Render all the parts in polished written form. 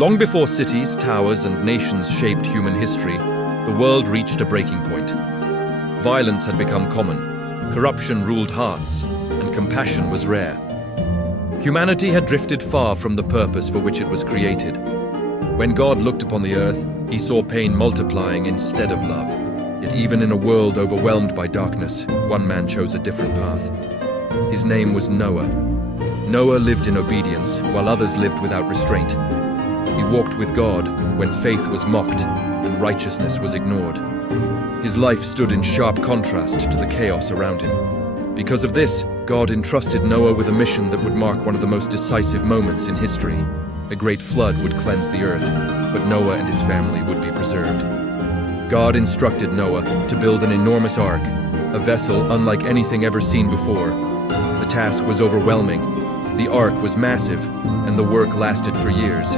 Long before cities, towers, and nations shaped human history, the world reached a breaking point. Violence had become common, corruption ruled hearts, and compassion was rare. Humanity had drifted far from the purpose for which it was created. When God looked upon the earth, he saw pain multiplying instead of love. Yet even in a world overwhelmed by darkness, one man chose a different path. His name was Noah. Noah lived in obedience, while others lived without restraint. He walked with God when faith was mocked and righteousness was ignored. His life stood in sharp contrast to the chaos around him. Because of this, God entrusted Noah with a mission that would mark one of the most decisive moments in history. A great flood would cleanse the earth, but Noah and his family would be preserved. God instructed Noah to build an enormous ark, a vessel unlike anything ever seen before. The task was overwhelming. The ark was massive, and the work lasted for years.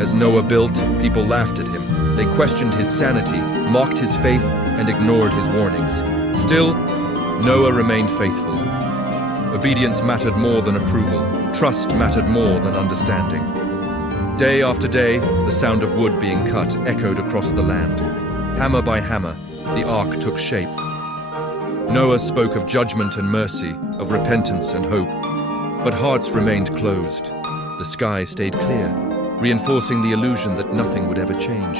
As Noah built, people laughed at him. They questioned his sanity, mocked his faith, and ignored his warnings. Still, Noah remained faithful. Obedience mattered more than approval. Trust mattered more than understanding. Day after day, the sound of wood being cut echoed across the land. Hammer by hammer, the ark took shape. Noah spoke of judgment and mercy, of repentance and hope. But hearts remained closed. The sky stayed clear, reinforcing the illusion that nothing would ever change.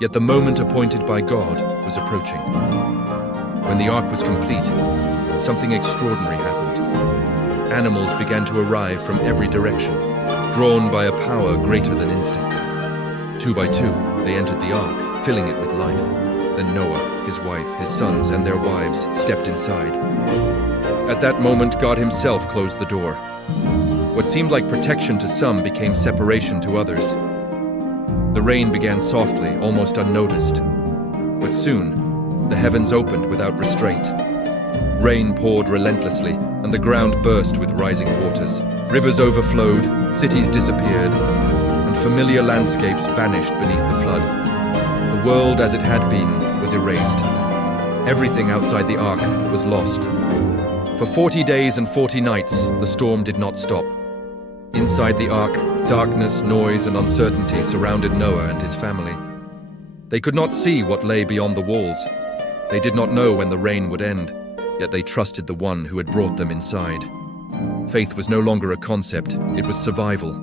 Yet the moment appointed by God was approaching. When the ark was complete, something extraordinary happened. Animals began to arrive from every direction, drawn by a power greater than instinct. 2 by 2, they entered the ark, filling it with life. Then Noah, his wife, his sons, and their wives stepped inside. At that moment, God himself closed the door. What seemed like protection to some became separation to others. The rain began softly, almost unnoticed. But soon, the heavens opened without restraint. Rain poured relentlessly, and the ground burst with rising waters. Rivers overflowed, cities disappeared, and familiar landscapes vanished beneath the flood. The world as it had been was erased. Everything outside the ark was lost. For 40 days and 40 nights, the storm did not stop. Inside the ark, darkness, noise, and uncertainty surrounded Noah and his family. They could not see what lay beyond the walls. They did not know when the rain would end, yet they trusted the one who had brought them inside. Faith was no longer a concept, it was survival.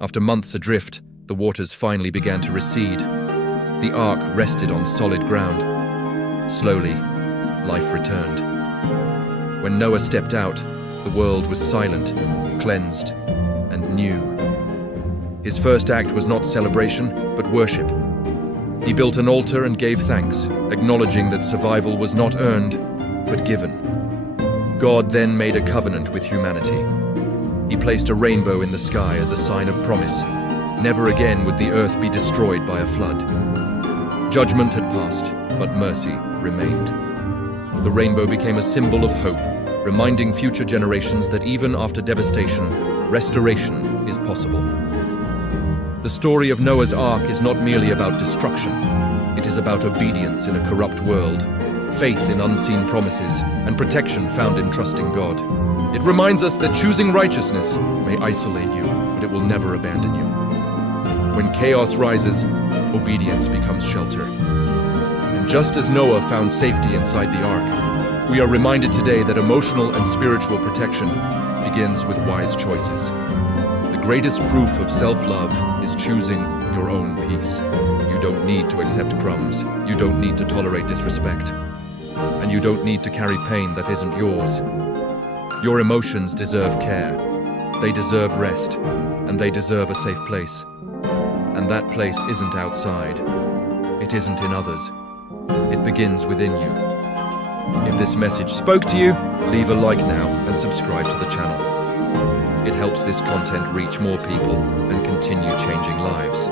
After months adrift, the waters finally began to recede. The ark rested on solid ground. Slowly, life returned. When Noah stepped out, the world was silent, cleansed, and new. His first act was not celebration, but worship. He built an altar and gave thanks, acknowledging that survival was not earned, but given. God then made a covenant with humanity. He placed a rainbow in the sky as a sign of promise. Never again would the earth be destroyed by a flood. Judgment had passed, but mercy remained. The rainbow became a symbol of hope, reminding future generations that even after devastation, restoration is possible. The story of Noah's Ark is not merely about destruction. It is about obedience in a corrupt world, faith in unseen promises, and protection found in trusting God. It reminds us that choosing righteousness may isolate you, but it will never abandon you. When chaos rises, obedience becomes shelter. And just as Noah found safety inside the ark, we are reminded today that emotional and spiritual protection begins with wise choices. The greatest proof of self-love is choosing your own peace. You don't need to accept crumbs. You don't need to tolerate disrespect. And you don't need to carry pain that isn't yours. Your emotions deserve care. They deserve rest. And they deserve a safe place. And that place isn't outside. It isn't in others. It begins within you. If this message spoke to you, leave a like now and subscribe to the channel. It helps this content reach more people and continue changing lives.